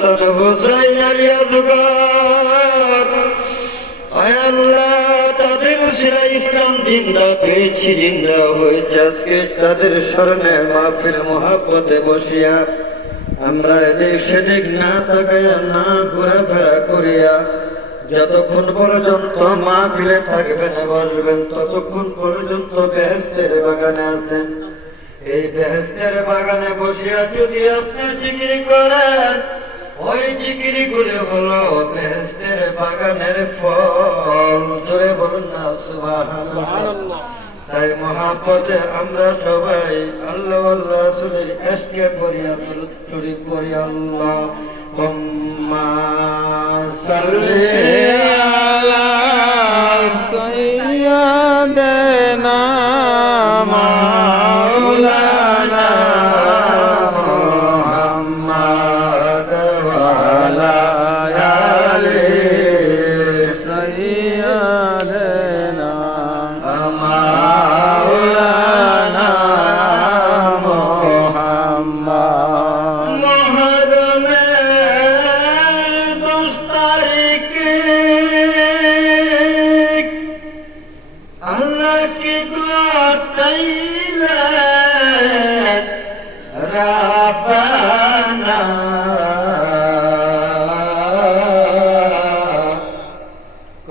হাসান হুসাইনের ইয়াজগার আয় আল্লাহ তাদের উসিলা ইসলাম জিন্দা পেয়েছি জিন্দা হয়েছে আজকে তাদের স্মরণে মাহফিল মহাব্বতে বসিয়া আমরা এদিক সেদিক না তাকাইয়া না ঘোরাফেরা করিয়া যতক্ষণ পর্যন্ত মাহফিলে থাকবেন বসবেন ততক্ষণ পর্যন্ত বেহেশতের বাগানে আছেন। এই বেহেশতের বাগানে বসিয়া যদি আপনি জিকির করেন ওই জিকিরি গুলি হলো বেহেশতের বাগানের ফল। জোরে বলুন না সুবহানাল্লাহ। তাই মহাপথে আমরা সবাই আল্লাহ রাসূলের ইশকে পড়িয়া শরীফ পড়ি আল্লাহুম্মা সাল্লি আলা সাইয়্যিদিনা মাওলানা মুহাম্মদ ওয়া আলা আলি সাইয়্যিদিনা মাওলানা মুহাম্মদ। মুহররমের 10 তারিখে আল্লাহ কি ঘটাইলেন রাব্বানা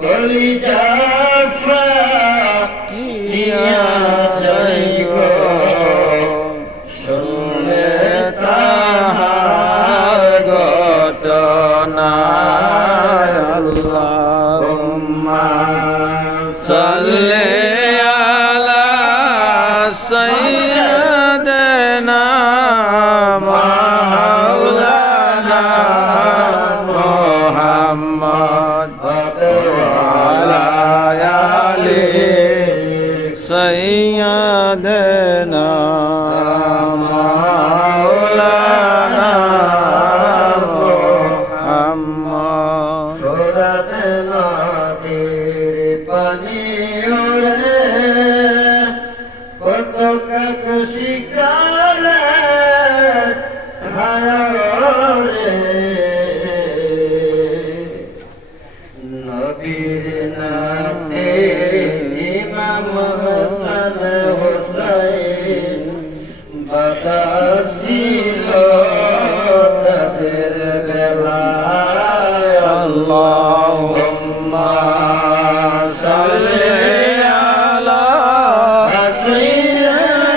কলিজা ফাটিয়া যাই গো শুনলে তাহার ঘটনা। আল্লাহুম্মা সাল্লি আলা সাইয়্যিদিনা মাওলানা মুহাম্মদ ওয়া আলা আলি সাইয়্যিদিনা মাওলানা মুহাম্মদ। সূরাতে নদীর পানি ওরে কত কাক শিকারে খায় রে নবীর নাতে ইমাম হাসান হুসাইন বাধা ছিল তাদের বেলায়। আল্লাহুম্মা সাল্লি আলা সাইয়্যিদিনা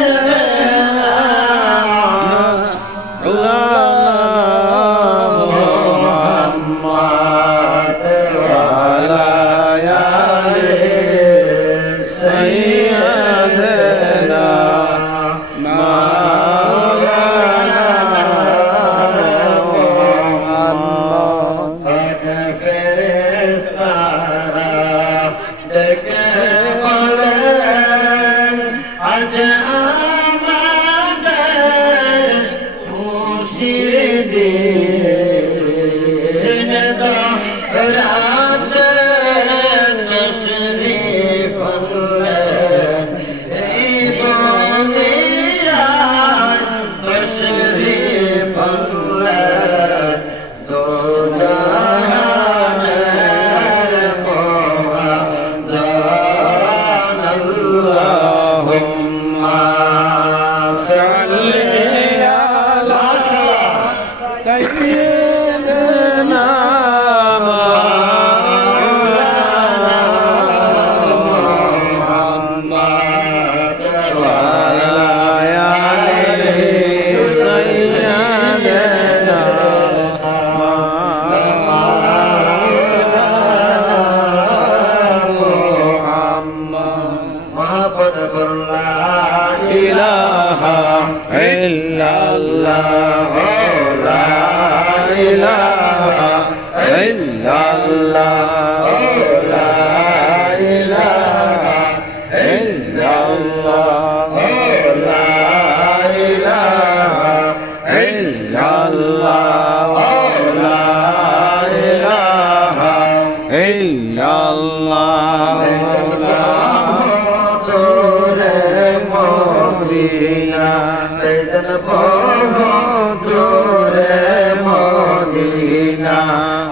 মুহাম্মদ ওয়া আলা আলি সাইয়্যিদিনা মাওলানা মুহাম্মদ। আজ ফেরেশতারা ডেকে বলেন আজ আমাদের খুশির দিন রাতে তশরীফ আনলেন এই দুনিয়ায় তশরীফ আনলেন দো জাহানের মহাজান। আল্লাহুম্মা সাল্লি আলা সাইয়্যিদিনা মাওলানা মুহাম্মদ ওয়া আলা আলি সাইয়্যিদিনা মাওলানা মুহাম্মদ। মহাপদ লা ইলাহা ইল্লাল্লাহ লা ইলাহা ইল্লাল্লাহ লা ইলাহা ইল্লাল্লাহ লা ইলাহা ইল্লাল্লাহ লা ইলাহা ইল্লাল্লাহ। তোরে মদিনা রেজন বহু দূরে মদিনা মদিনা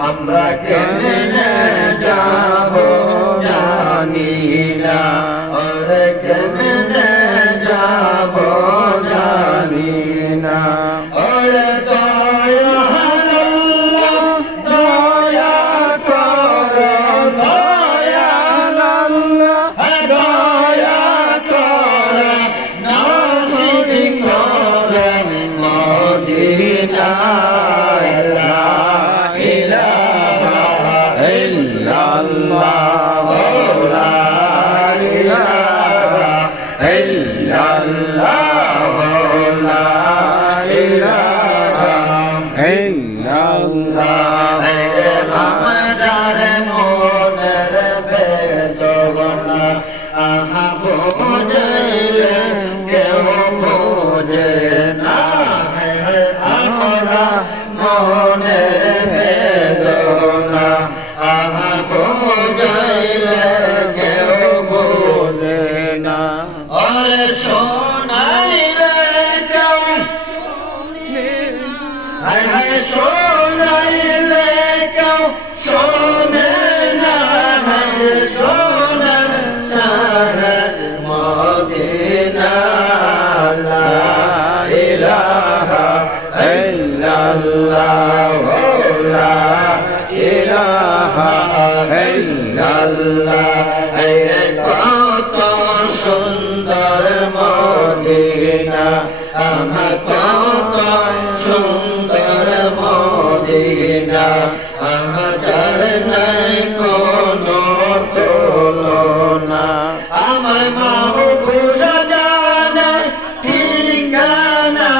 আমরা কেমনে যাব জানি না ওরে কেমনে যাব জানি না ওরে দয়াল আল্লাহ দয়া করো দয়াল আল্লাহ দয়া করো নসিব করো মদিনা লা ইলাহা ইল্লাল্লাহ লা ইলাহা ইল্লাল্লাহ লা ইলাহা ইল্লাল্লাহ আমার মনের বেদনা আহা বুঝলে কেউ বুঝে না আমরা মনের বেদনা আহা বুঝলে কেউ বুঝে না ওরে শোনাইলে কেউ হায় হায় শোনাইলে কেউ শোনে না হায় শোনে সারা মদিনা লা ইলাহা ইল্লাল্লাহ লা ইলাহা ইল্লাল্লাহ রে কত সুন্দর মদিনা আহা কত সুন্দর মদিনা আহা যার নাই কোনো তুলনা আমার মা বুঝা জানে ঠিকানা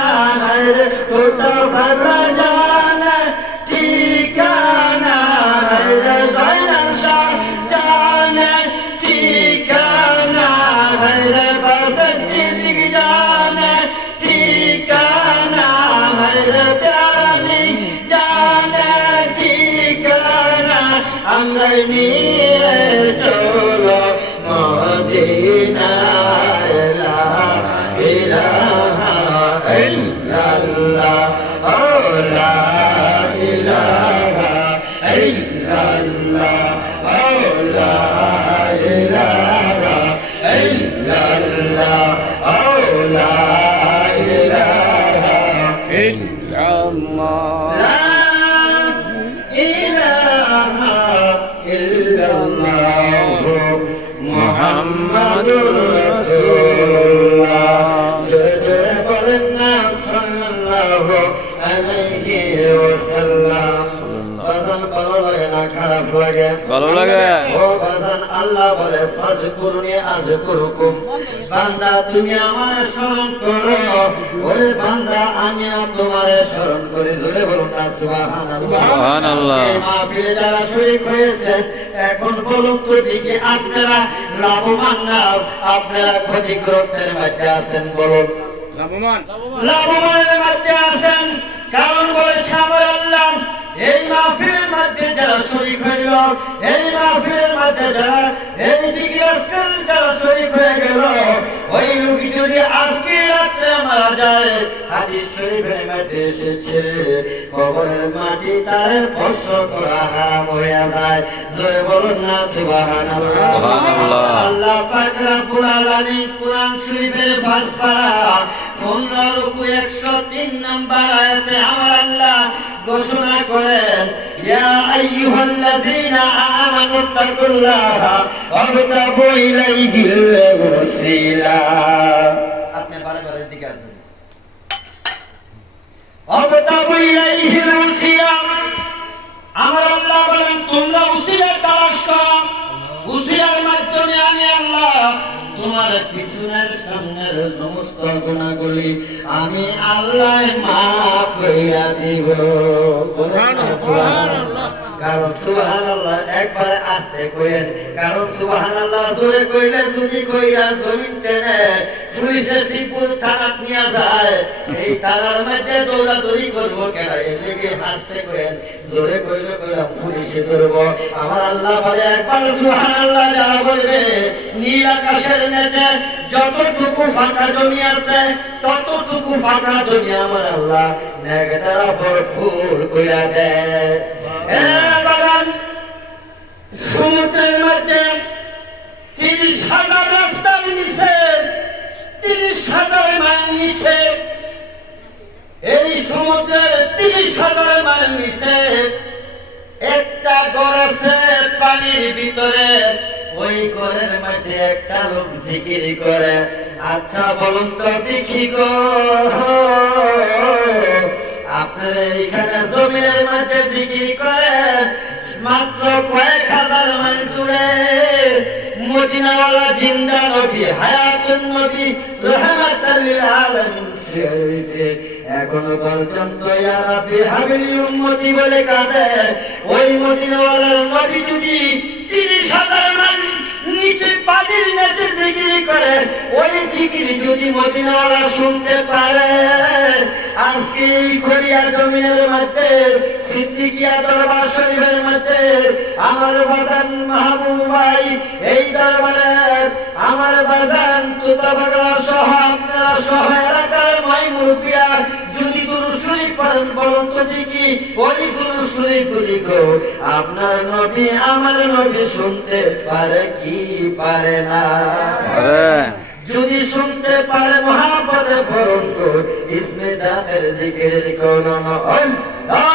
রে তোটা ভরা জানে ঠিকানা রে জয়নাল শাহ জানে ঠিকানা রে বাসতি জানে ঠিকানা রে প্যারানি জানে ঠিকানা আমরা নিয়ে চলো মদিনা লা ইলাহা ইল্লাল্লাহ লা ইলাহা ইল্লাল্লাহ লা ইলাহা ইল্লাল্লাহ লা ইলাহা ইল্লাল্লাহ লা ইলাহা ইল্লাল্লাহ মুহাম্মাদুর রাসূলুল্লাহ বলেন না সাল্লাল্লাহু আলাইহি ওয়াসাল্লাম ভালো লাগে না খারাপ লাগে ভালো লাগে ও বাজান আল্লাহ বলে ফাযকুরনি আযকুরুকুম বান্দা তুমি আমারে স্মরণ করো ওরে বান্দা আমি তোমারে স্মরণ করি জোরে বলুন না সুবহানাল্লাহ সুবহানাল্লাহ এই মাহফিলে যারা শরীক হয়েছেন এখন বলুন তো দিকে আপনারা লাভবান না আপনারা ক্ষতিগ্রস্তের মধ্যে আছেন বলুন লাভবানের মধ্যে আছেন কারণ বলেছে আমার আল্লাহ এই মাহফিলের মধ্যে যারা শরীক হইল এই মাহফিলের মধ্যে যারা এই জিকির আজকাল যারা শরীক হয়ে গেল ওই লোকই যদি আজকে রাত্রে মারা যায় হাদিস শরীফের মধ্যে এসেছে কবরের মাটি তার স্পর্শ করা হারাম হয়ে যায় জোরে বলুন না সুবহানাল্লাহ সুবহানাল্লাহ আল্লাহ পাক রব্বুল আলামিন কুরআন শরীফের ভাষারা 15 রুকু 103 নম্বর আয়াতে আমার আল্লাহ ঘোষণা করেন ইয়া আইয়ুহাল্লাযীনা আমানু তাকুল্লাহা ওয়াবতাগু ইলাইহিল ওয়াসিলা আপনি বারবার দিকে আসবেন ওয়াবতাগু ইলাইহিল ওয়াসিলা আমার আল্লাহ বলেন তোমরা ওসিলা তালাশ করো ওসিলার মাধ্যমে আমি আল্লাহ তোমার পিছনের সামনের সমস্ত গুনাহগুলি আমি আল্লাহ মাফ কইরা দিব সুবহানাল্লাহ কারণ সুবহানাল্লাহ একবার আস্তে কইেন কারণ সুবহানাল্লাহ জোরে কইলে যদি কইরা জমিন টেনে পুলিশে শ্রীপুর থানা নিয়ে যায় এই থানার মধ্যে দৌড়াদৌড়ি করবো কেন এর লেগে আস্তে কইেন জোরে কইলে কইলাম পুলিশে ধরবো। আমার আল্লাহ বলে একবার সুবহানাল্লাহ যারা বলবে, নীল আকাশের নিচে যতটুকু ফাঁকা জমি আছে ততটুকু ফাঁকা জমি আমার আল্লাহ নেক দ্বারা ভরপুর কইরা দেয়। বাগান সমুদ্রের মধ্যে 30,000 রাস্তার নিচে, 30,000 মাইল নিচে, এই সমুদ্রের 30,000 মাইল নিচে একটা ঘর আছে পানির ভিতরে। ওই ঘরের মধ্যে একটা লোক জিকির করে। আচ্ছা বলুন তো দেখি গো, আপনারা এইখানে জমিনের মধ্যে জিকির করেন, মাত্র কয়েক হাজার মাইল দূরে মদিনাওয়ালা জিন্দা নবী হায়াতুন নবী রাহমাতাল লিল আলামিন হইছে। এখনো পর্যন্ত ইয়া রাব্বি হাবিল উম্মতি বলে কাঁদে। ওই মদিনাওয়ালার নবী যদি 30,000 মাইল নিচে পানির নিচে জিকির করে, ওই জিকির যদি মদিনাওয়ালা শুনতে পারে, আজকে এই খরিয়া জমিনের মধ্যে সিদ্দিকিয়া দরবার শরীফের মধ্যে আমার বাজান মাহবুব ভাই এই দরবারে আমার বাজান তুতা বাগলা সহ আপনারা সহ এলাকার মাই মুরব্বিয়া যদি দুরূদ শরীফ পড়েন, বলুন তো দেখি ওই দুরূদ শরীফ গুলি গো আপনার নবী আমার নবী শুনতে পারে কি পারে না? যদি শুনতে পারে মহাপদে পড়ুন গো ইসমে জাতের জিকিরের করুন আল্লাহ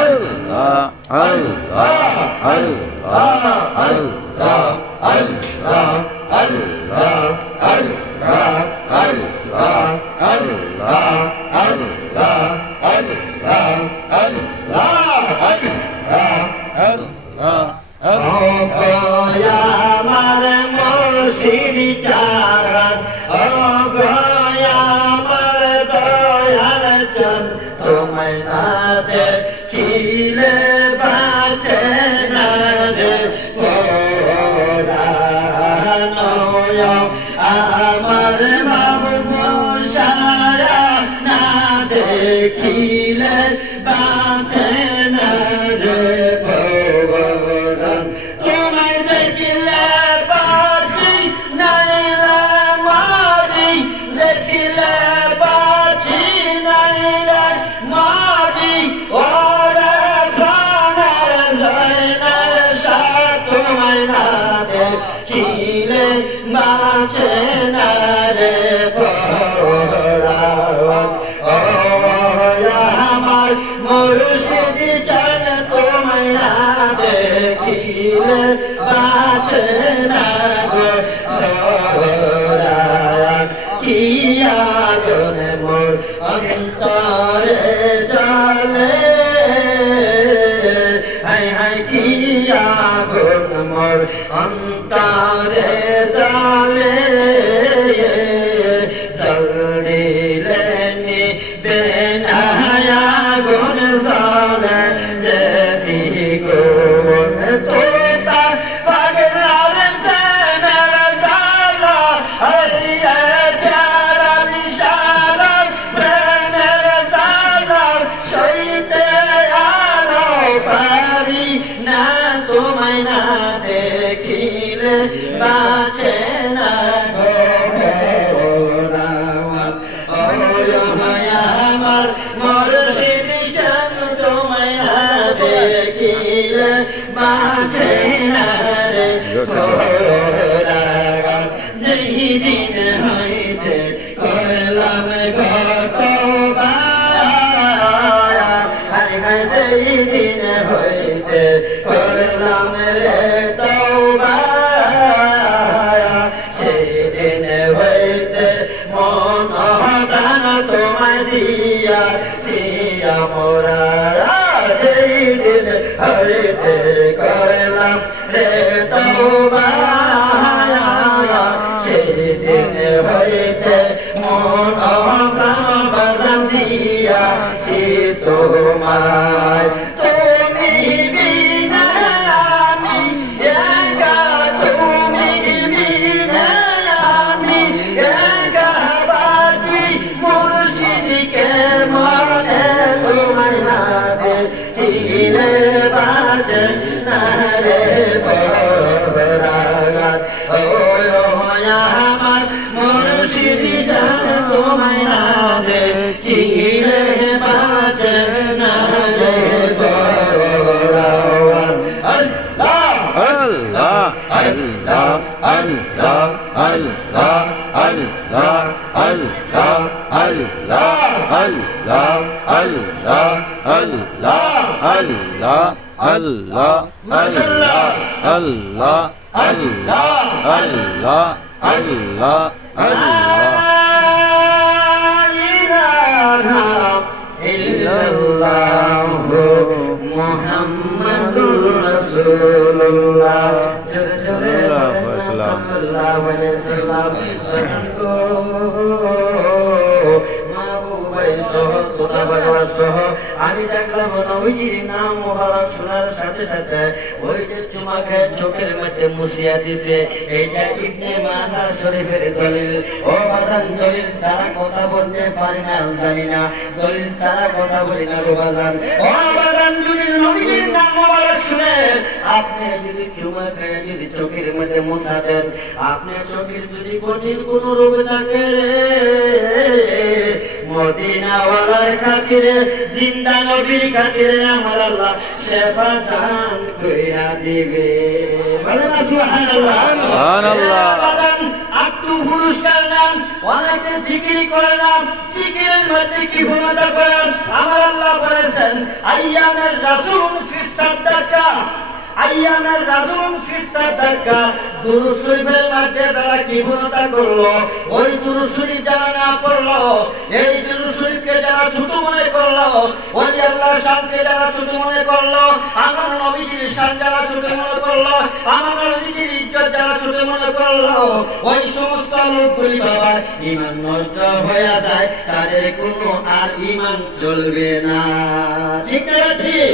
আল্লাহ আল্লাহ আল্লাহ আল্লাহ আল্লাহ আল্লাহ আল্লাহ আল্লাহ আল্লাহ আল্লাহ আল্লাহ আল্লাহ আমার মুর্শিদ চাঁদ, ও গয়া আমার দয়ার চাঁদ, তোমায় না দেখিলে বাঁচে না রে পরাণ। আমার মাহবুব সারা না দেখিলে বাঁচে না রে পরাণ। তোমায় দেখিলে বাঁচি নাইলে মারি, দেখিলে বাঁচি নাইলে মারি, ওরে প্রাণের জয়নার শাহ তোমায় না দেখিলে বাঁচে না রে পরাণ। ও আমার মুর্শিদ চাঁদ তোমায় না দেখিলে বাঁচে না গো পরাণ। কি আগুন মোর অন্তরে জ্বলে, হায় হায় কি আগুন মোর অন্তরে জ্বলে, জ্বলিলে নিবে না আগুন জ্বলে যদি গুণ তোতা পাগলার প্রেমের জ্বালা, হইয়া প্যারা বিশালা প্রেমের জ্বালা, সইতে আরো পারি না তোমায় না দেখিলে বাঁচে না গো পরাণ। ও আমার মুর্শিদ চাঁদ তোমায় না দেখিলে বাঁচে না রে পরাণ। যেই দিন হইতে করলাম তওবা, হায় হায় যেই দিন হইতে করলাম রে তওবা, সেই দিন হইতে মন প্রাণ তোমায় দিয়াছি আমরা। যেই দিন হইতে করলাম রে তওবা, সেই দিন হইতে মন প্রাণ বাদাম দিয়াছি তোমায়। তুমি বিনা আমি একা, তুমি বিনা আমি একা বাঁচি, মুর্শিদকে মনে তোমায় না দেখিলে Allah, Allah, Allah, Allah, Allah, Allah, Allah, Allah, Allah, Allah, Allah, Allah, Allah, Allah, Allah, Allah, মুহাম্মাদুর রাসূলুল্লাহ সাল্লাল্লাহু আলাইহি ওয়াসাল্লাম আমি দেখলাম নবীজির নাম মোবারক শোনার সাথে সাথে ওই যে তোমাকে চোখের মধ্যে মুছিয়া দিছে এইটা ইবনে মাজাহ শরীফের দলিল। ও বাজান, দলিল ছাড়া কথা বলতে পারি না, জানি না, দলিল ছাড়া কথা বলি না গো বাজান। ও বাজান, যদি নবীজির নাম মোবারক শুনেন, আপনি যদি তোমাকে যদি চোখের মধ্যে মুছা দেন, আপনি চোখের যদি কঠিন কোন রোগ থাকে মদিনাওয়ালার খাতিরে, জিন্দা নবীর খাতিরে আমার আল্লাহ শেফা দান কইরা দিবে। বলেন সুবহানাল্লাহ, সুবহানাল্লাহ। একটু পুরস্কার নাম, অনেকে জিকির করে নাম, জিকিরের মধ্যে কি ভূমিকা করেন আমার আল্লাহ বলেছেন, আইয়ামের রাসূল ফিস সাদাকা, আইয়ামের রাজুন ফিস সাদাকা। দুরূদ শরীফের মধ্যে যারা কি ভূমিকা করলো, ওই দুরূদ শরীফ যারা না পড়লো, এই দুরূদ শরীফকে যারা ছোট মনে করলো, ওই আল্লাহর শানকে যারা ছোট মনে করলো, আমার নবীজির শান যারা ছোট মনে করলো, আমার নবীজির ইজ্জত যারা ছোট মনে করলো, ওই সমস্ত লোকগুলি বাবা ঈমান নষ্ট হয়ে যায়, তাদের কোনো আর ঈমান চলবে না। ঠিক না ঠিক?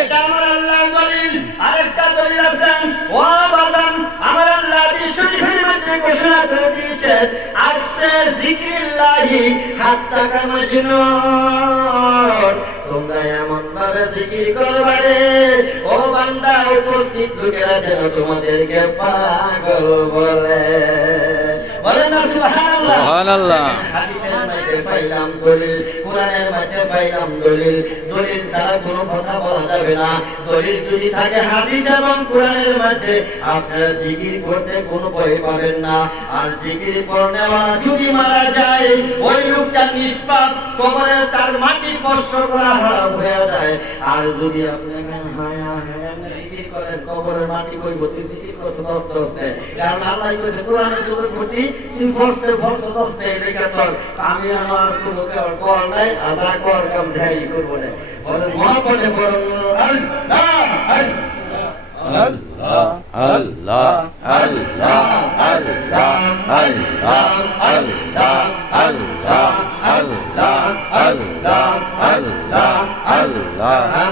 এটা আমার আল্লাহর দলিল। আরেকটা দলিল আছে, ও বাজান, আমার আল্লাহ হাদিস শরীফের মধ্যে ঘোষণা করে দিয়েছেন, আসে জিকিরিল্লাহি হাত্তা কামাজনুন। তোমরা এমন ভাবে জিকির করবে রে ও বান্দা, উপস্থিত লোকেরা যেন তোমাদেরকে পাগল বলে। বলেন না সুবহানাল্লাহ, সুবহানাল্লাহ। হাদিসের মধ্যে পাইলাম দলিল, কোরআনের মধ্যে পাইলাম দলিল। দলিল ছাড়া কোনো কথা বলা যাবে না। দলিল যদি থাকে হাদিস এবং কোরআনের মধ্যে, আপনারা জিকির করতে কোনো ভয় পাবেন না। আর জিকির করনেওয়া যদি মারা যায়, ওই লোকটা নিষ্পাপ, কবরে তার মাটি কষ্ট করা হারাম হয়ে যায়। আর যদি আপনি জিকির করেন, কবরের মাটি কই ভর্তি জিকির করতে দস্ত হচ্ছে, কারণ আল্লাহ কইছে কোরআনের যুগে ভর্তি তুই বসতে বসতে দস্তে লেখা তোর, আমি আমার কোনো কর নাই, আদা কর কাম ধ্যাই করবো না। বলেন মহাপদে বলেন আল্লাহ আল্লাহ Allah, Allah, Allah, Allah, Allah, Allah, Allah, Allah, Allah, Allah,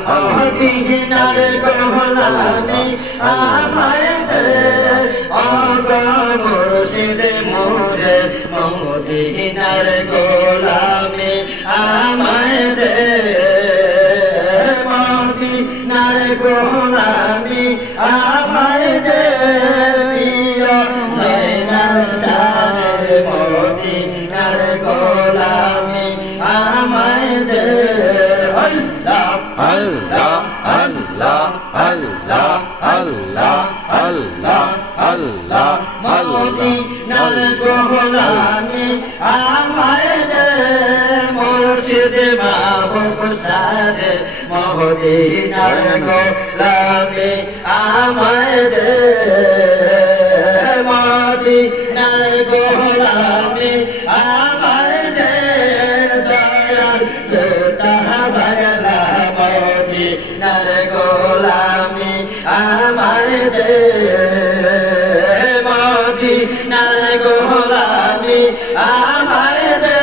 মদিনার গোলামি আমায় দে, আগা মুর্শিদ মোরে, মদিনার গোলামি আমায় দে, মদিনার গোলামি আমায় দে, প্রিয় জয়নাল শাহের মদিনার গোলামি আমায় দে। আল্লাহ Allah, Allah, Allah, Allah, Allah, Allah, মদিনার গোলামি আমায় দে, মুর্শিদ মাহবুব সাহেব মদিনার গোলামি আমায় দে, মদিনার গোলামি আমায় দে, দয়াল তাহাবাগলা মদিনার গোলামি আমায় দে, মদিনার গোলামি আমায় দে,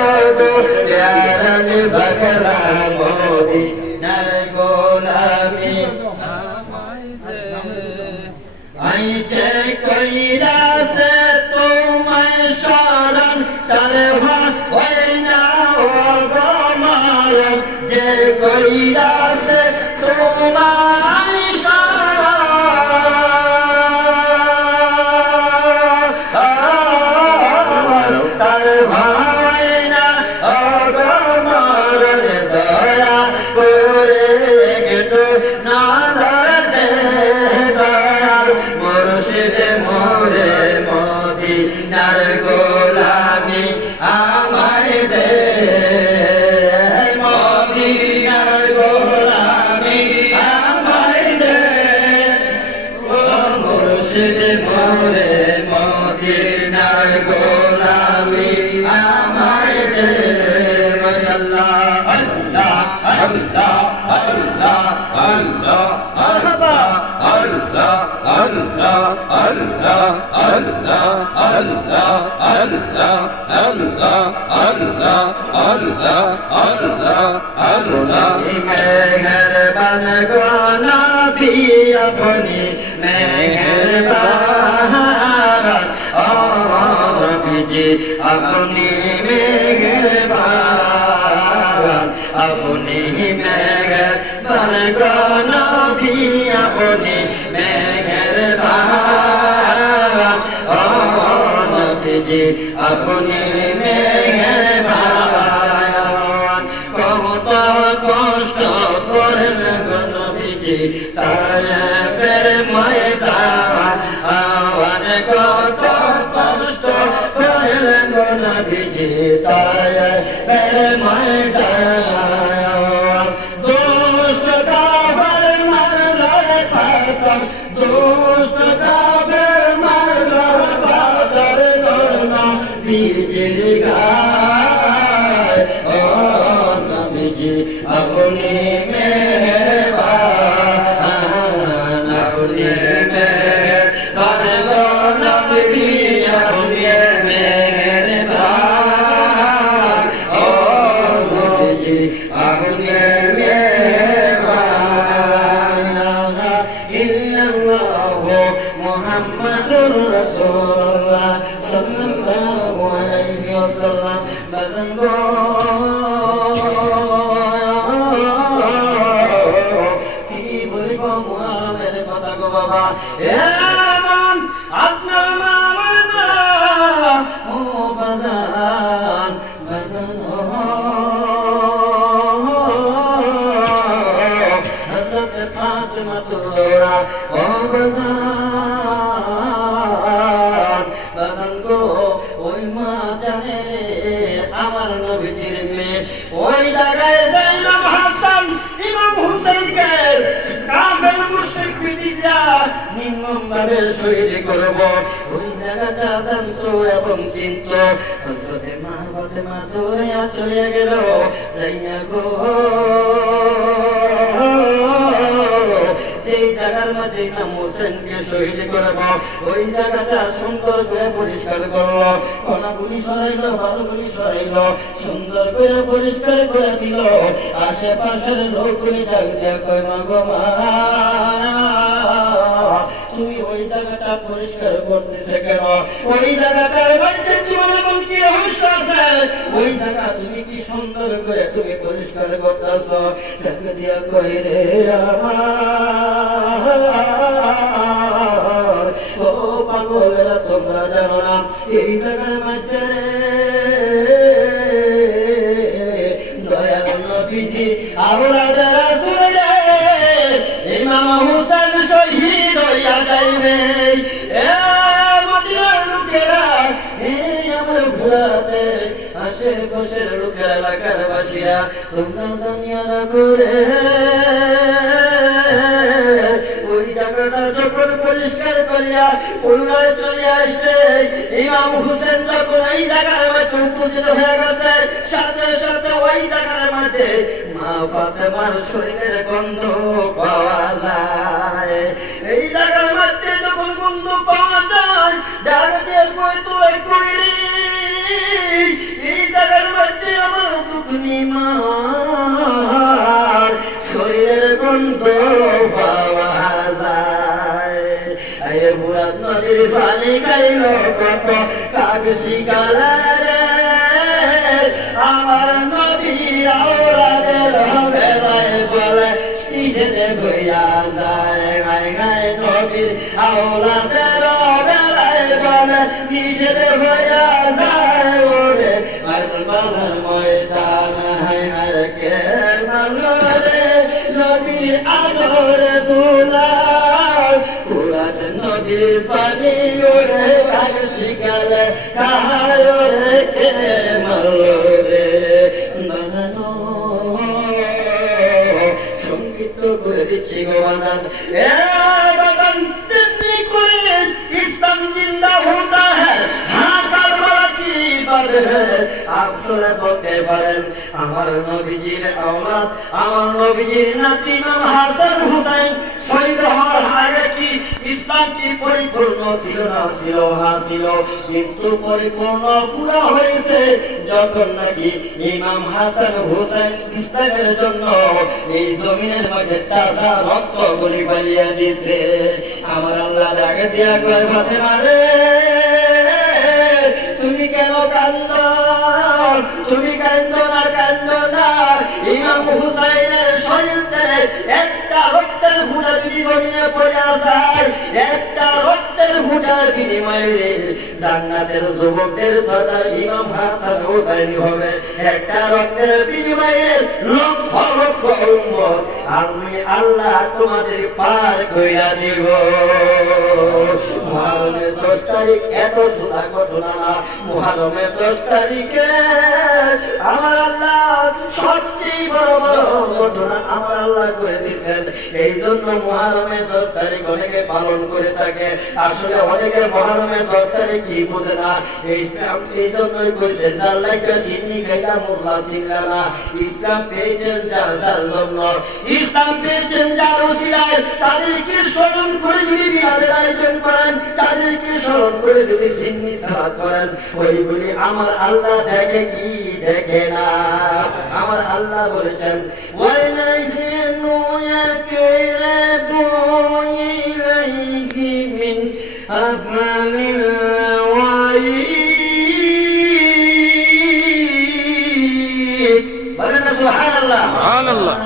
ও গো প্যারন বাগলা মদিনার গোলামি আমায় দে। আই যে কইরা সে তোমায় শরণ, তার হয় না ও গো মরণ, যে কইরা সে তোমায় শরণ, তার হয় না ও গো মরণ, দয়া করে একটু নজর দে, দয়াল আল্লাহ আল্লাহ আল্লাহ আল্লাহ আল্লাহ আল্লাহ আল্লাহ আল্লাহ আল্লাহ আল্লাহ আল্লাহ আল্লাহ আল্লাহ মেহেরবান গো নবী আপনি মেহেরবান ও নবীজি আপনি মেহেরবান আপনি মেহেরবান গো নবী আপনি মেহেরবান ও নবীজি আপনি মেহেরবান কত কষ্ট করেন গো নবীজি তায়েফের ময়দান কত কষ্ট করেন গো নবীজি তায়েফের ময়দান দুষ্ট কাফের মারলো পাথর দুষ্ট কাফের মারলো পাথর গো নবীজির গায় ও নবীজি আপনি মেহেরবান আপনি মেহেরবান গো নবীজি আপনি মেহেরবান ও নবীজি আপনি মেহেরবান ইল্লাল্লাহু মুহাম্মাদুর রাসূলুল্লাহ সাল্লাল্লাহু আলাইহি ওয়াসাল্লাম বাজান গো কি বলবো মুহাম্মাদের কথা গো বাবা এমন আপনার নাম ও বাজান বাজান হযরত ফাতেমা তোরা ও বাজান বাজান গো ওই মা জানে আমার নবীজির মেয়ে ওই জায়গায় ইমাম হাসান ইমাম হুসাইনকে কাফের মুশরিক বিদিরা নির্মমভাবে শহীদ করব ওই জায়গাটা জানতো এবং চিনত হযরত মা ফাতেমা তোরা চলে গেল যাইয়া গো সেই জায়গার মধ্যে ইমাম হোসেনকে শহীদ করব ওই জায়গাটা সুন্দর করে পরিষ্কার করলো কোনাগুলি সরাইলো বালুগুলি সরাইলো সুন্দর করে পরিষ্কার করে দিল আশেপাশের লোকগুলি ডাক দিয়ে কই মা গো মা তুমি ওই জায়গাটা পরিষ্কার করতেছে কেন ওই জায়গাটার মধ্যে তোমার এমন কি রহস্য আছে ওই জায়গা তুমি কি সুন্দর করে তুমি পরিষ্কার করতেছ ডাক দিয়া কই রে আমার ও পাগলেরা তোমরা জানো না এই জায়গার মধ্যে দয়াল নবীজি আওলাদে রাসূল ইমাম হোসেন শহীদ হইয়া যাইবে এ মদিনার লোকেরা এই আমার ঘোরাতে আশেপাশের লোকেরা এলাকার বাসীরা তোমরা জানিয়া রাখো রে ওই জায়গাটা যখন পরিষ্কার করিয়া পুনরায় চলে আসে ইমাম হোসেন যখন এই জায়গার মধ্যে উপস্থিত হয়ে গেছে সাথে সাথে ওই জায়গার মধ্যে মা ফাতেমার শরীরের গন্ধ পাওয়া যায় এই জায়গার মধ্যে যখন গন্ধ পাওয়া যায় ডাক দিয়ে কই তুই কই রে এই জায়গার মধ্যে আমার দুঃখনি মা শরীরের গন্ধ পাওয়া যায় আরে ফুরাত নদীর পানি খাইল কত কাক শিকারে আমার নবী আওলাদের বেলায় বলে কিসে হইয়া যায় গাই গাই নবীর আওলাদের বেলায় বলে কিসে হইয়া যায় ওরে মারবালার ময়দান হায় হায় কে মানরে নবীর আদর দুলাল ফুরাত নদীর পানি ওরে কাক শিকারে খায় ওরে কে মানরে বানানো সঙ্গীত করে দিচ্ছি গো বাজান এ বাজান তেমনি করে ইসলাম জিন্দা হতা হ্যাঁ কারবালা কি বাদ মধ্যে আসলে বলতে পারেন আমার নবীজির আওলাদ, আমার নবীজির নাতি ইমাম হাসান হুসাইন শহীদ হওয়ার আগে কি ইসলাম কি পরিপূর্ণ ছিল না? ছিল, হ্যাঁ ছিল, কিন্তু পরিপূর্ণ পুরা হয়েছে যখন নাকি ইমাম হাসান হুসাইন ইসলামের জন্য এই জমিনের মধ্যে তাজা রক্ত গুলি ফেলিয়ে দিছে। আমার আল্লাহ ডাকে দিয়া কয় ফাতেমা রে, তুমি কেন কান্দ? তুমি কান্দ না, ইমাম হুসাইনের শরীর থেকে একটা রক্তের ফুটা যদি জমিনে পড়ে যায়, একটা রক্তের ফুটার বিনিময়ে জান্নাতের যুবকদের সর্দার ইমাম হাসান হুসাইন হবে। একটা রক্তের বিনিময়ে লক্ষ লক্ষ উম্মত আমি আল্লাহ তোমাদের পার কইরা দিব। মুহররমের 10 তারিখ এত সুদা ঘটনা না, মুহররমের 10 তারিখে আমার আল্লাহ সবচেয়ে বড় বড় ঘটনা আমার আল্লাহ করে দিয়েছেন। এই জন্য মুহররমের 10 তারিখ অনেকে পালন করে থাকে। আসলে অনেকে মুহররমের 10 তারিখ কি বোঝে না, ইসলাম এই জন্যই কইছে যার লাগা সিন্নি খাইলা মোল্লা ছিলা না। ইসলাম পেয়েছেন যার জন্য, ইসলাম পেয়েছেন যার ওসিলায়, তাদেরকে স্মরণ করে যদি বিয়াদের আয়োজন করেন, তাদেরকে স্মরণ করে যদি সিন্নি সালাত করেন, ওইগুলি আমার আল্লাহ দেখে কি দেখে না? আমার আল্লাহ বলেছেন ওয়াইলাইহিনু ইয়াকিরাবু ইলাইহি মিন আফমালিল ওয়াই। বলেন না সুবহানাল্লাহ। সুবহানাল্লাহ।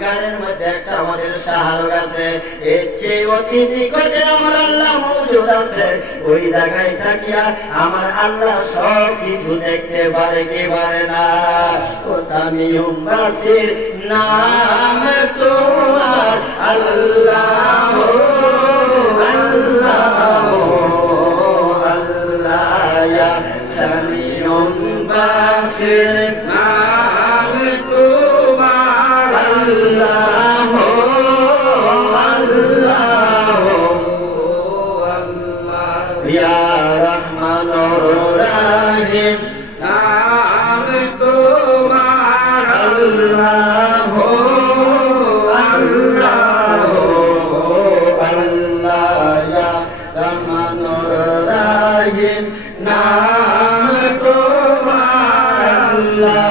গানের মধ্যে একটা আমাদের শাহরুখ আছে, এর চেয়ে অতি নিকটে আমার আল্লাহ মওজুদ আছে। ওই জায়গায় থাকিয়া আমার আল্লাহ সব কিছু দেখতে পারে কি পারে না? ও তামিম বাসির নাম তোমার আল্লাহ, আল্লাহ, আল্লাহ, ইয়া সামিউম বাসির নাম তোমার আল্লাহ, আল্লাহ, আল্লাহ, ইয়া রহমানুর রহিম নাম তোমার আল্লাহ, আল্লাহ, আল্লাহ, ইয়া রহমানুর রহিম নাম তোমার আল্লাহ,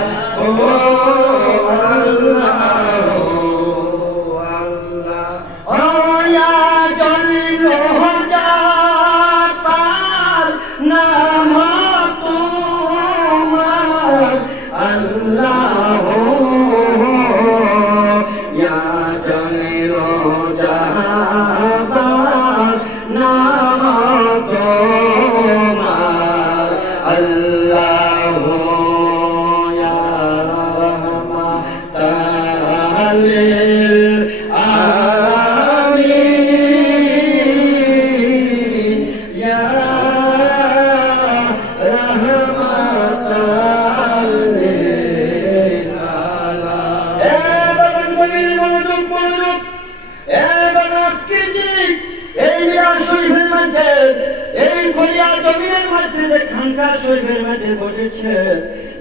শরীফের মধ্যে বসেছে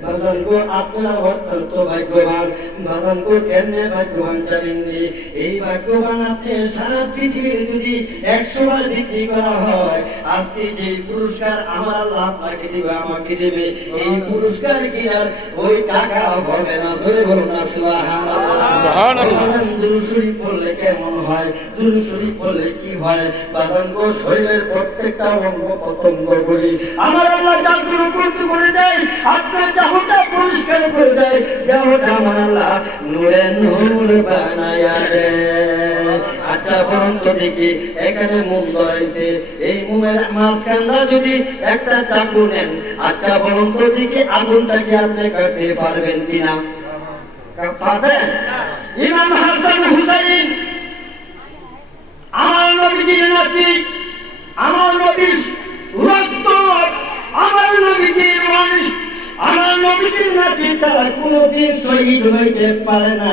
বাজান গো, আপনারা অত্যন্ত ভাগ্যবান। বাজান গো, কেমনে ভাগ্যবান জানেননি? এই ভাগ্যবান আপনি সারা পৃথিবীর যদি 100 বার বিক্রি করা হয়, আজকে যে পুরস্কার আমার আল্লাহ আপনাকে দিবে, আমাকে দেবে, এই পুরস্কার কিনার ওই টাকা হবে না। ধরে বলুন না সুবহানাল্লাহ। দুরূদ শরীফ পড়লে কেমন হয়? দুরূদ শরীফ পড়লে কি হয়? বাজান গো, শরীরের প্রত্যেকটা অঙ্গ প্রত্যঙ্গ বলি আমার আল্লাহ জাদুর করতে করে দেয়, আপনার দেহটা পরিষ্কার করে দেয়, দেহটা আমার আল্লাহ নূরে নূর বানায়া দেয়। আচ্ছা বলুন তো দেখি, এখানে মোম ধরেছে, এই মোমের মাঝখানটা যদি একটা চাকু নেন, আচ্ছা বলুন তো দেখি আগুনটা কি আপনি কাটতে পারবেন কিনা? পারবেন? ইমাম হাসান হুসাইন আমার নবীজির নাতি, আমার নবীর রক্ত, আমার নবীজির মানুষ, আমার নবীজির নাতি, তারা কোনদিন শহীদ হইতে পারে না।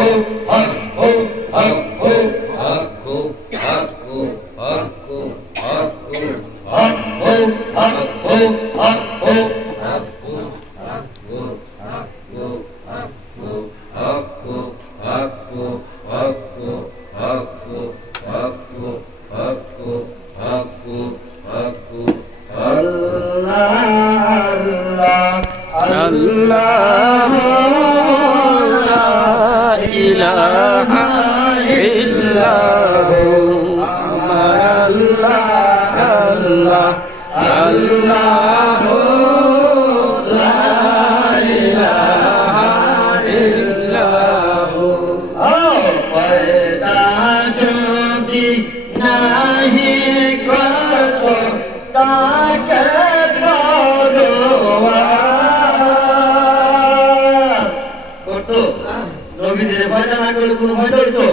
Hakku, hakku, hakku, hakku, hakku, Hakku, hakku, hakku. hakku, hakku, hakku, hakku, hakku, hakku, hakku, hakku, hakku, hakku, hakku, hakku, Allah, Allah, la ilaha illallah, Allah, Allah, Allah, la ilaha illallah. पैदा যদি নাহি করতো তাকে করতো নবীদের পয়দা না করলে কোনো পয়দা হইতো?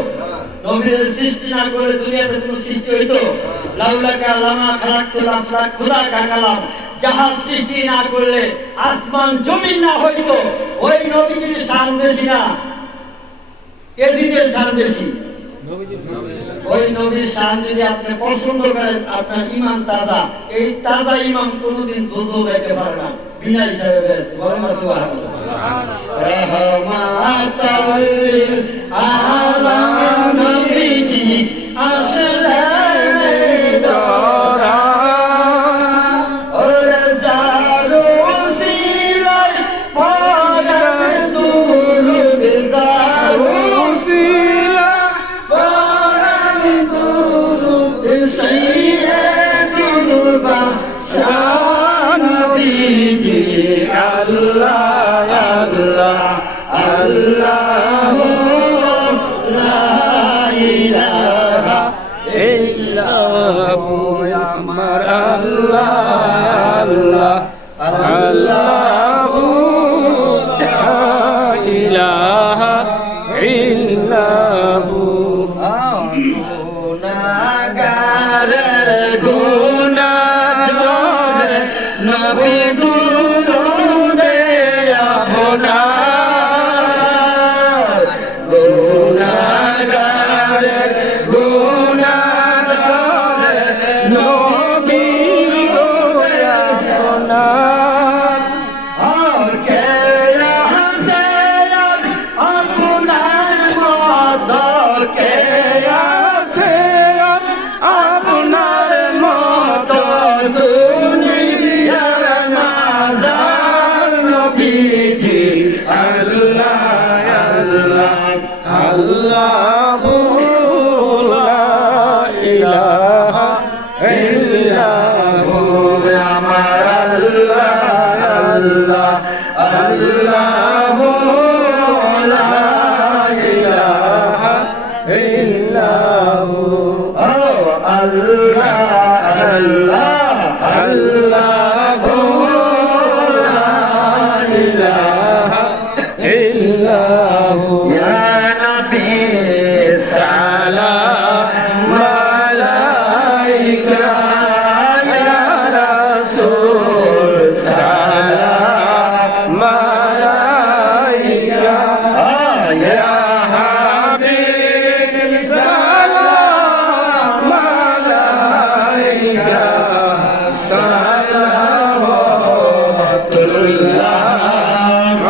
নবীদের সৃষ্টি না করলে দুনিয়াতে কোনো সৃষ্টি হইতো? লাউলাকা লামা খালাকতুল আফলাক খুলাকা কালাম, জাহাজ সৃষ্টি না করলে আসমান জমিন না হইতো। ওই নবীজির শান বেশি না এদিনের শান বেশি? ওই নবীর শান যদি আপনি পছন্দ করেন, আপনার ইমান তাজা, এই তাজা ইমান কোনোদিন ধুজো দেখতে পারে না, বিনা হিসাবে ব্যস্ত। বলেন না সুবহানাল্লাহ। রহমাতাল লিল আলামিন নবীজি আসলেন দরা, ওরে জারু সিলাই পড়েন দুরুদ, জারু سيد البشر نبيجي الله الله الله لا إله إلا هو يا أمر الله الله الله لا إله إلا هو নবী দুরুদে আপনার, গুনাহগারের গুনাহগারে নবী দুরুদে আপনার। আর কে আছে আপনার মতো, কে আছে আপনার মতো দুনিয়ার নাজার নবীজি আল্লাহ আল্লাহ আল্লাহ লা ইলাহা ইল্লাহু আমার আল্লাহ আল্লাহ আল্লাহ লা ইলাহা ইল্লাহু আল্লাহ আল্লাহ আল্লাহ লা ইলাহা ইল্লাহু ইয়া নবী সালাম আলাইকা, ইয়া রাসূল সালাম আলাইকা, ইয়া হাবিব সালাম আলাইকা, সালাওয়াতুল্লাহ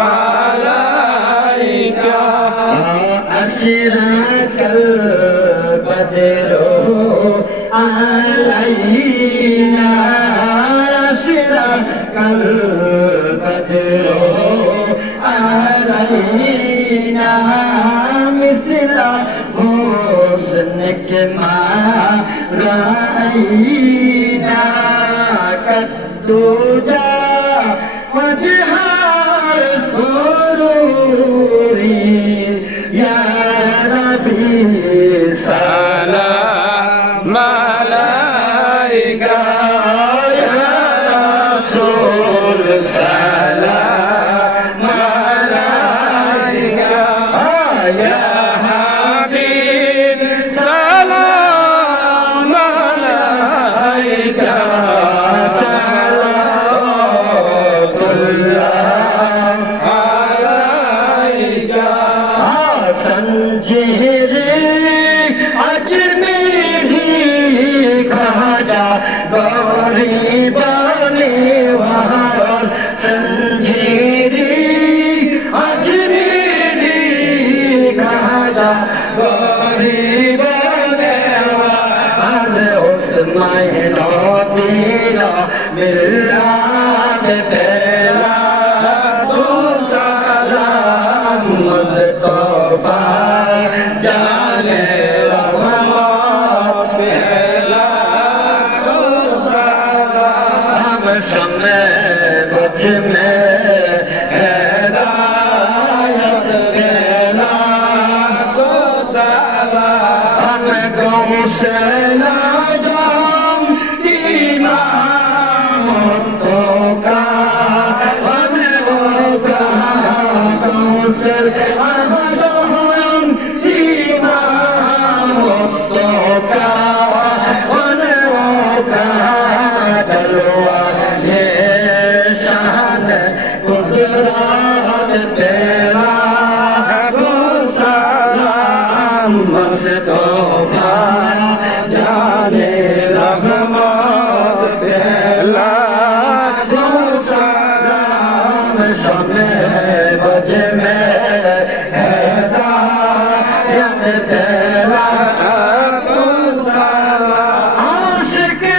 আলাইকা। আশরাকাল বদরু আলাইনা, আশরাকাল বদরু আলাইনা, মিসলা হুসনিকে মা রাইনা, কদ্দুজা ওয়াজহার সুরুরি, ইয়া নবী সালাম আলাইকা, ইয়া রাসূল সালাম আলাইকা, ইয়া হাবিব সালাম আলাইকা, সালাওয়াতুল্লাহ আলাইকা। সঞ্জির अजमेरी ख्वाजा गरीब निवार संजीरी अजमेरी ख्वाजा गरीब निवार उस्मान नबीला मिल्लात तेरा दो सलाम मुस्तफा जाने रहमत तेरा दो सलाम समय बच में हिदायत तेरा दो सलाम गौ से ना जाम इमामतों का कौसर अहदहुम इमामतों का डलवा ये शान कुदरत तेरा को सलाम मुस्तफा जाने रहमत तेरा को सलाम समय बज में हिदायत तेरा को सलाम आशिके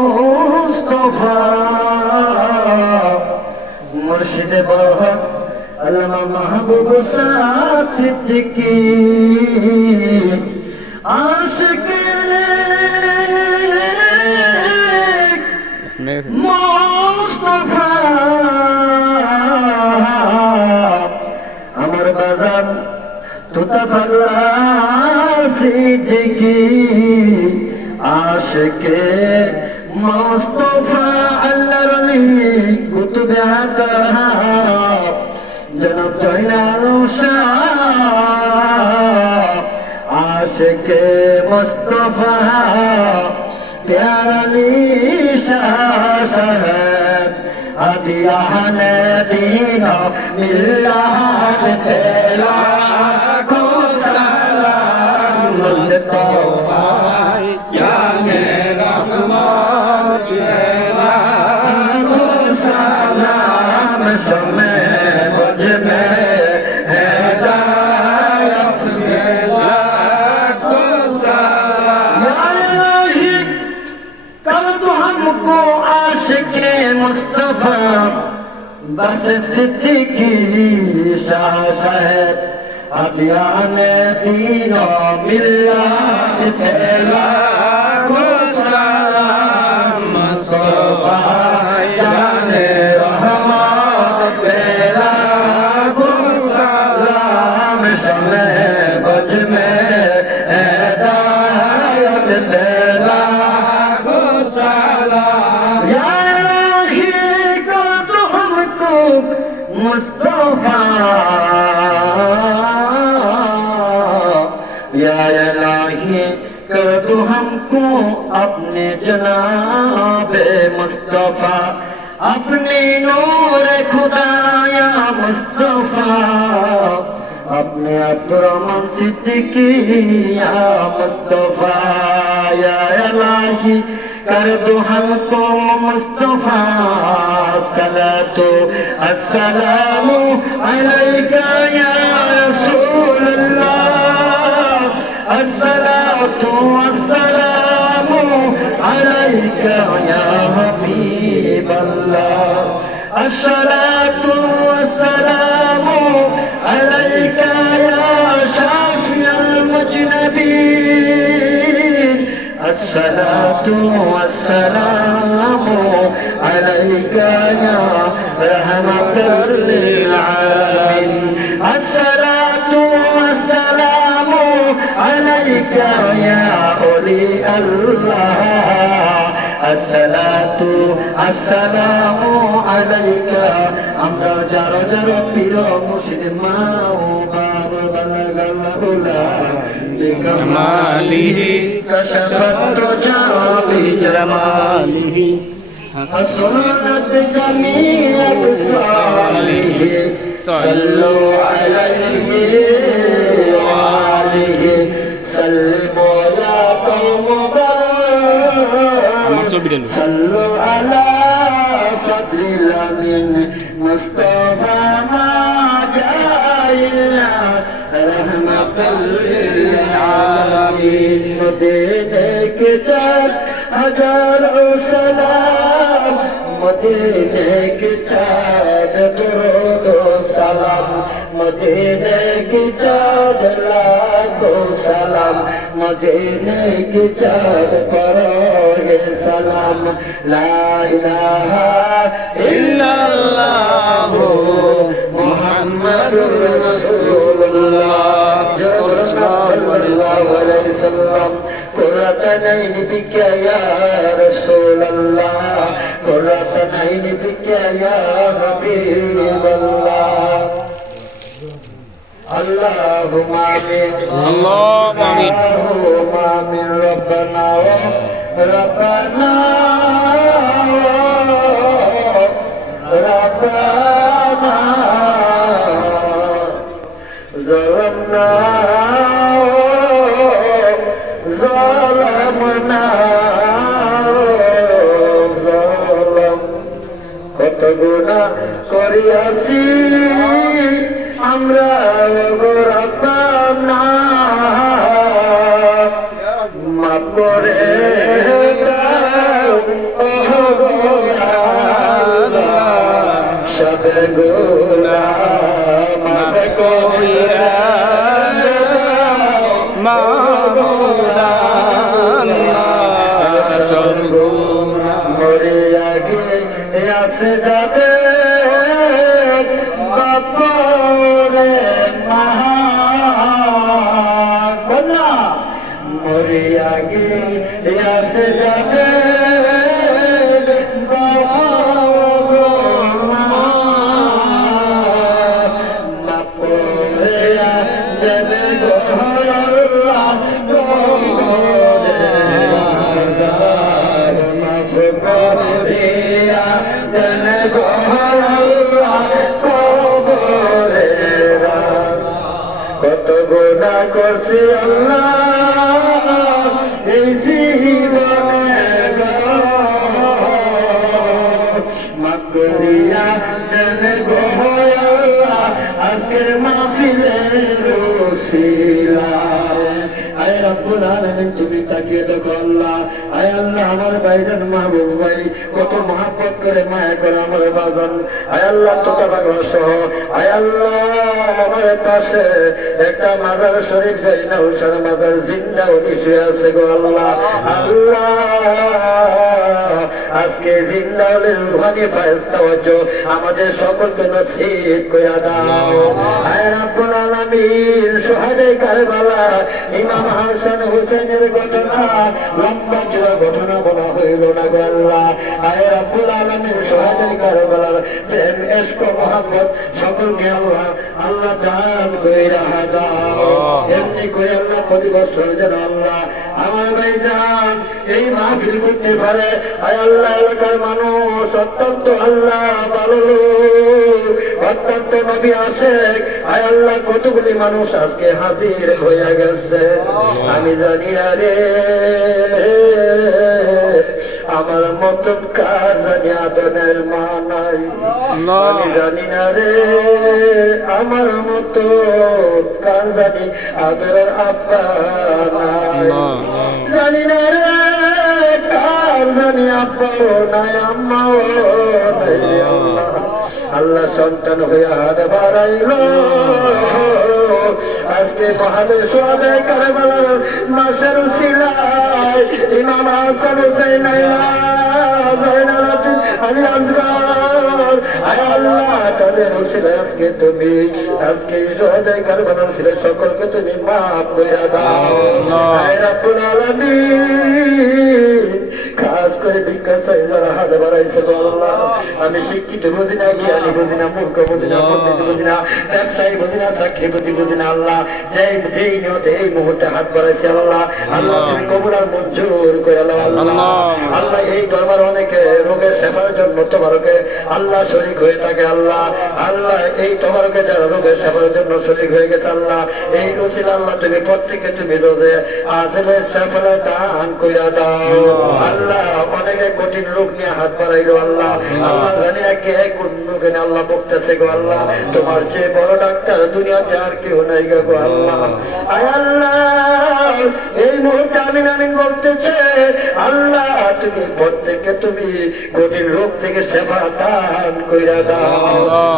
मुस्तफा मुर्शिद बहुत अल्लामा महबूब सिद्दीकी आशिके मुस्तफा अमर बाजार तुतफल्ला सिद्दीकी आशिके मुस्तफा अल्लाह रली कुतुब आता जनाब जैनाल शाह आशिके मुस्तफा प्यारा निशान साहब अदियान दीना मिल्लात तेरा को सलाम मुस्तफा जाने रहमत तेरा को सलाम समय बज में हिदायत तेरा को सलाम या इलाही कर दो हमको आशिके मुस्तफा बस सिद्दीकी शाह साहब अदियान दीनो मिल्लात तेरा को सलाम मुस्तफा जाने रहमत तेरा को सलाम समय बज में हिदायत तेरा को सलाम या इलाही कर दो हमको मुस्तफा या इलाही कर दो हमको अपने जनाबे मुस्तफा अपने नूर खुदाया मुस्तफा अपने अब्दुर्रहमान सिद्दीकी या मुस्तफा या इलाही कर दो हमको मुस्तफा सलातो अस्सलामु अलैका या रसूल अल्लाह अस्सलातु वस्सलामु अलैका या हबीब अल्लाह अस्सलातु वस्सलामु अलैका या शाफिअल मुजनबीन अस्सलातु वस्सलामु अलैका या रहमतल लिल आलमीन अस्सलातु वस्सलामु अलैका या औली अल्लाह अस्सलातु अस्सलामु अलैका আমরা যারা যারা পীর মুর্শিদ মা ও বাবা বালাগাল উলা বিকামালিহি কশফত জাবি জামালিহি حسنت جميع أبصاره صلوا عليه وآله سلموا يا قوم صلوا على صدر الأمين مصطفى ما جاء إلا رحمة للعالمين مدينة كسر هزار سلام مدينة كسر درود سلام مدينة كسر لاكو سلام مدينة كسر فروغ سلام لا إله إلا الله محمد رسول الله صلى الله عليه وسلم قرة عين بك يا رسول الله قرة عين بك يا حبيب الله اللهم آمين اللهم آمين اللهم آمين ربنا ربنا ربنا ظلمنا ظلمنا ظلم কত গুনাহ করিয়াছি আমরা রব্বানা মাফ করে দাও ও আল্লাহ সব গুনাহ মাফ কইরা দাও মাওলানা সব গুনাহ মরিয়া গিয়ে আসে যাবে বাপরে মহাকন্যা মরিয়া গিয়ে আসে যাবে বাপরে যাবে গোহরা মাফ করিয়া দেন গোহরা কত গুনাহ করছি আল্লাহ এই জীবনে মাফ করিয়া দেন গো আল্লাহ আজকের মাহফিলের ওসিলায় আয় রব্বুল আলামিন তুমি তাকিয়ে দেখো আল্লাহ আয় আল্লাহ আমার ভাইজান মাহবুব ভাই কত মহব্বত করে মায়া করে আমার বাজান আয় আল্লাহ তোতা বাগর সহ আয় আল্লাহ আমার পাশে একটা মাজার শরীফ যাই না হুসার মাজার জিন্দা উঠে আছে গো আল্লাহ আল্লাহ আজকে জিন্দা হলে রুহানি ফায়দা আমাদের সকলকে নসিব করে দাও আয় রব্বুল আলামিন শহীদে কারবালা ইমাম হাসান হুসেনের ঘটনা লম্বা চূড়া ঘটনা বলা হইল না গো আল্লাহ আয় রব্বুল আলামিন শহীদে কারবালার প্রেম ইশক মোহাম্মদ সকলকে আল্লাহ আল্লাহ দান কইরা দাও এমনি করে আল্লাহ প্রতি বছর যেন আল্লাহ আমার ভাইজান এই মাহফিল করতে পারে আয় আল্লাহ এলাকার মানুষ অত্যন্ত আল্লাহ ভালো লোক অত্যন্ত নবী আসে আয় আল্লাহ কতগুলি মানুষ আজকে হাজির হয়ে গেছে আমি জানি আরে আমার মতন কার জানি আদনের মা নাই আমি জানি না রে আমার মতো কার জানি আদরের আব্বা নাই জানি না রে কার জানি আব্বাও নাই আম্মাও নাই আল্লাহ সন্তান হয়ে হাত বাড়াইল আজকে মহানে সোহাবে কারবালার মাসের উসিলায় ইমাম হাসান হুসাইন আমি আজগার আয় আল্লাহ তাদের উসিলায় আজকে তুমি আজকে সোহাবে কারবালার উসিলায় সকলকে তুমি মাফ করে দাও আয় রব্বুল আলামিন খাস করে ভিক্ষা চাই যারা হাত বাড়াইছে আল্লাহ আমি শিক্ষিত বুঝি না জ্ঞানী বুঝি না মূর্খ বুঝি না পণ্ডিত বুঝি না ব্যবসায়ী বুঝি না চাকরি বুঝি না আল্লাহ যেই নিয়তে এই মুহূর্তে হাত বাড়াইছে আল্লাহ আল্লাহ তুমি কবুল আর মঞ্জুর করে আল্লাহ আল্লাহ এই দরবার অনেক অনেকে রোগের সেবার জন্য তোমারকে আল্লাহ শরীক হয়ে থাকে আল্লাহ। আল্লাহ এই তোমারকে যারা রোগের সেবার জন্য শরীক হয়ে গেছে আল্লাহ, এই রসিল আল্লাহ তুমি প্রত্যেকে তুমি রোগে আজলের সেফলে দান কইরা দাও আল্লাহ। অনেকে কঠিন রোগ নিয়ে হাত বাড়াইলো আল্লাহ। আল্লাহ জানি না কে কোন রোগে আল্লাহ বকতেছে গো আল্লাহ। তোমার চেয়ে বড় ডাক্তার দুনিয়াতে আর কেউ নাই গো আল্লাহ। আয় আল্লাহ এই মুহূর্তে আমিন আমিন বলতেছে আল্লাহ, তুমি প্রত্যেককে তুমি কঠিন রোগ থেকে সেবা দান কইরা দাও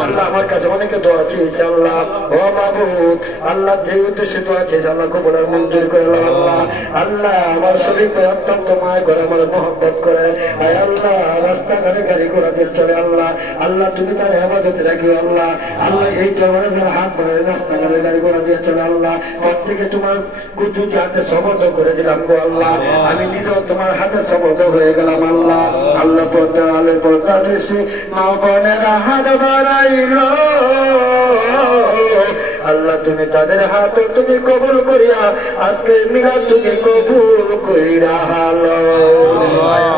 আল্লাহ। আমার কাছে অনেকে দোয়া চেয়েছে আল্লাহ। ও মাবুদ আল্লাহ, যে উদ্দেশ্যে দোয়া চেয়েছে আল্লাহ কবুল আর মঞ্জুর করে আল্লাহ। আল্লাহ আমার শরীরকে অত্যন্ত মায় করে, আমার মহব্বত করে। আয় আল্লাহ রাস্তাঘাটে গাড়ি ঘোড়া দিয়ে চলে আল্লাহ। আল্লাহ তুমি তার হেফাজতে রাখিও আল্লাহ। আল্লাহ এই জমানে যারা হাত ধরে রাস্তাঘাটে গাড়ি ঘোড়া দিয়ে চলে আল্লাহ, প্রত্যেকে তোমার কুদুর হাতে সমর্থ করে দিলাম গো আল্লাহ। আমি নিজেও তোমার হাতে সমর্থ হয়ে গেলাম আল্লাহ। আল্লাহ পর্দা আলে পর্দা দেশে মা বোনেরা হাত বাড়াইল আল্লাহ, তুমি তাদের হাত তুমি কবুল করিয়া আজকে মিলাদ তুমি কবুল কইরা হালো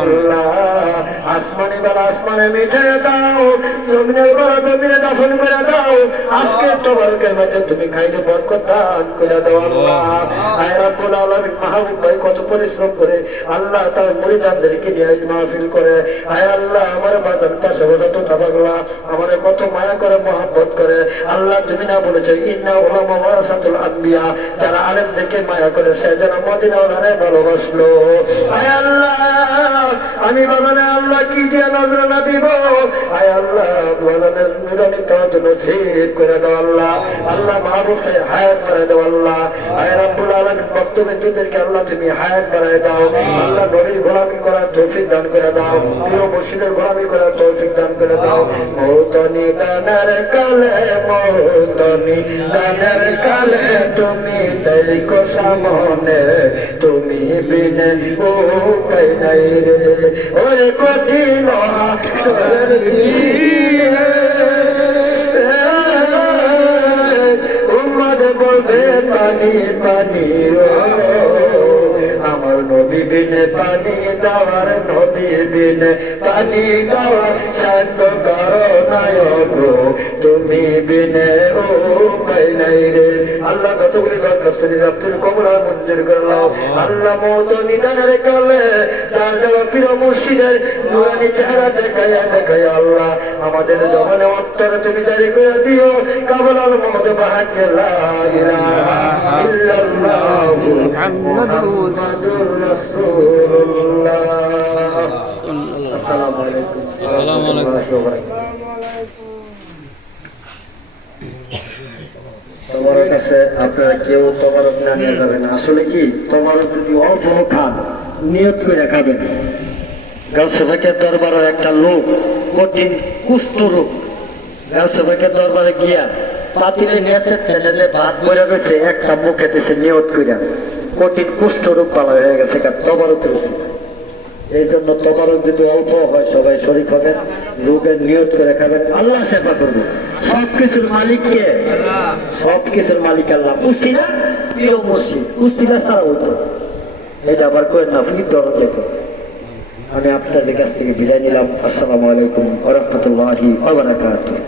আল্লাহ। আসমানি বেলা আসমানে মিঠে দাও, জমিনের বেলা জমিনে দাফন করে দাও। আজকে তোমারকে মধ্যে তুমি খাইলে বরকত দান করে দাও আল্লাহ। আয় রাব্বুল আলামিন মাহবুব ভাই কত পরিশ্রম করে আল্লাহ তার মুরিদানদেরকে নিয়ে মাহফিল করে। আয় আল্লাহ আমার বাদান পাশে যত তাবাগলা আমার কত মায়া করে মহব্বত করে আল্লাহ। তুমি না বলেছো ইন্না উলামা ওয়ারাসাতুল আম্বিয়া, যারা আলেমদেরকে মায়া করে সে যেন মদিনা ওনারে ভালোবাসলো। আয় আল্লাহ আমি বাজানে আল্লাহ কি দিয়ে নজরানা দিব। আয় আল্লাহ বাজানের নুরানি তাওয়াজ নসিব করে দাও আল্লাহ। আল্লাহ মাহবুবকে হায়াত করে দাও আল্লাহ। আয় রাব্বুল আলামিন ভক্তবৃন্দদেরকে আল্লাহ তুমি হায়াত বাড়ায় দাও আল্লাহ। নবীর গোলামি করার তৌফিক দান করে দাও, প্রিয় মুর্শিদের গোলামি করার তৌফিক দান করে দাও। মৌতনি দানের কালে মৌতনি দানের কালে তুমি দেখো সামনে, তুমি বিনে ও কাই নাই রে ওরে কঠিন হাসরের দিনে। উম্মত বলবে পানি পানি ও আমার নবী বিনে পানি দেওয়ার, নবী বিনে পানি দেওয়ার সাধ্য করো নায়ক তুমি বিনে ও পাই নাই রে আল্লাহ। কতগুলি দরখাস্ত দিন তুমি কবুল আর মঞ্জুর করলাম আল্লাহ। মত নিদানের কালে যার যারা প্রিয় মুর্শিদের নুরানি চেহারা দেখাইয়া দেখাইয়া আল্লাহ আমাদের জমানে অন্তরে তুমি জারি করে দিও কাবুল আল মত বাহাকে লা ইলাহা ইল্লাল্লাহু মুহাম্মাদুর রাসূলুল্লাহ। আসসালামু আলাইকুম ওয়া রাহমাতুল্লাহি ওয়া বারাকাতুহু। তোমার কাছে আপনারা কেউ তোমার না নিয়ে যাবেন। আসলে কি তোমার যদি অল্প খান নিয়ত করে খাবেন। গাছবাকের দরবারের একটা লোক কঠিন কুষ্ঠ রোগ, গাছবাকের দরবারে গিয়া পাতিলে নিয়েছে তেলে ভাত করে গেছে, একটা মুখে দিয়েছে নিয়ত করিয়া কঠিন কুষ্ঠ রোগ পালা হয়ে গেছে। তবরক করেছে এই জন্য তবরক যদি অল্প হয় সবাই শরীক হবেন, রোগের নিয়ত করে খাবেন, আল্লাহ সেবা করবে। সবকিছুর মালিককে, সবকিছুর মালিক আল্লাহ। পুষ্টি না প্রিয় মুর্শিদ, পুষ্টি না ছাড়া হইতো এটা আবার করেন না ফির দরদ দেখো। আমি আপনাদের কাছ থেকে বিদায় নিলাম। আসসালামু আলাইকুম ওয়া রাহমাতুল্লাহি ওয়া বারাকাতুহু।